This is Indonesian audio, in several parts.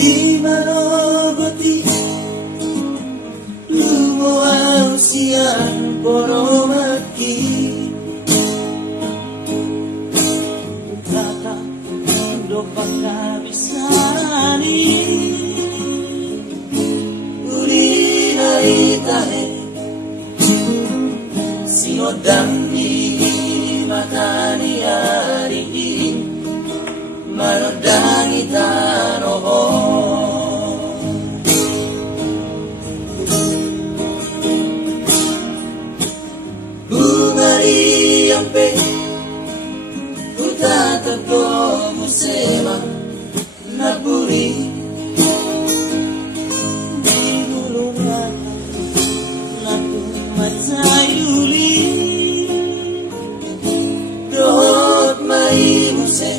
di manoboti lumo ang siyan poromaki kata dopak kabisani uli naitahe sinodang di matani ari manodang itanoho bungari ampe utatag ko musema napuri di gulungan nakumatayuli dohot maimuse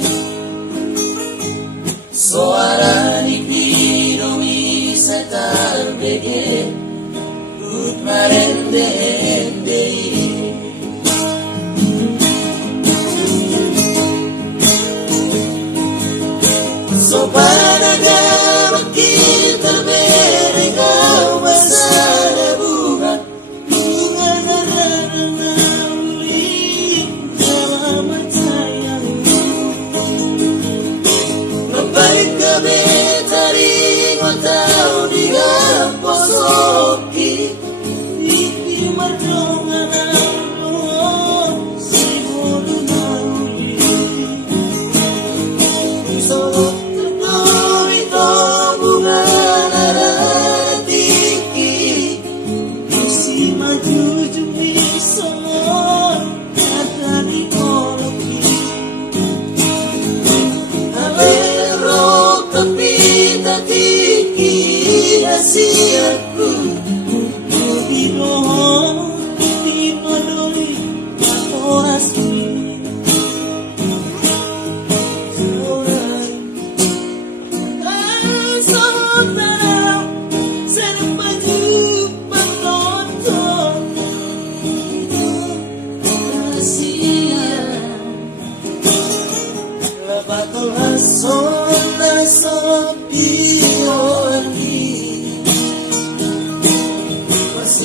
suara ni pidomi setar bege ut marende so para gawag kita berengau masana bunga bunga naranauli dalam matayamu mabalik kami taring watau di gaposoki iti mardongan ang siguro nauli so siapku di bawah di peduli oras ini saudara serba jumpa nonton kasihan lebatul hason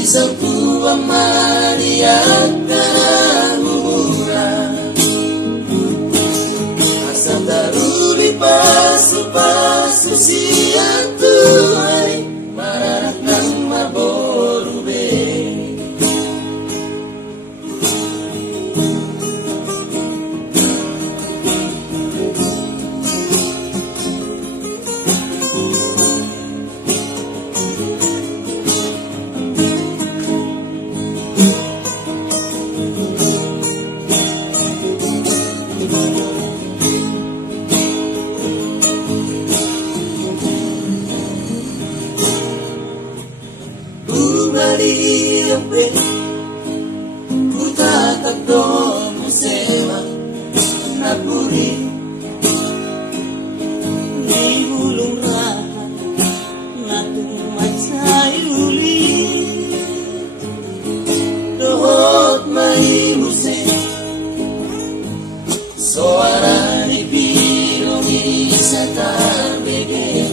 isang buwang maniyak ka ng umuran asang daruli paso-paso siyang tuhay mararak ng maborube Mariampe kutatakdo musema napuri di gulung rahan natumat sayuli dohot mahimuse suara ni pirong isa tarbege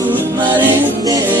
ut marende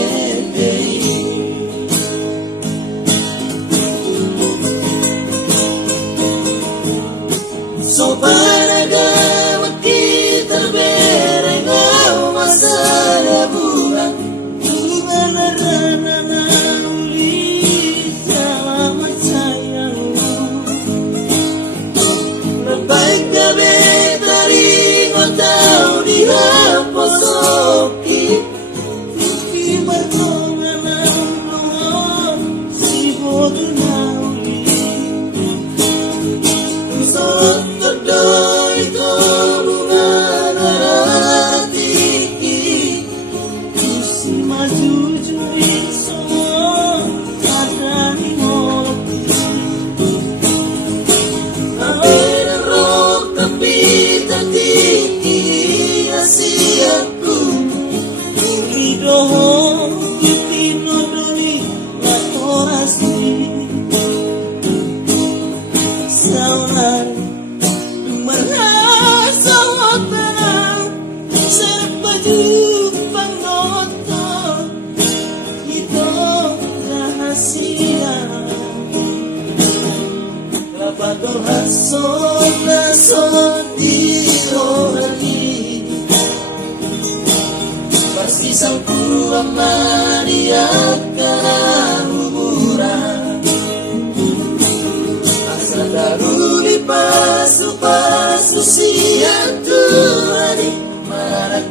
sang kuwa maniak kanahuburan asa daruli pasu-pasu siya Tuhan mararak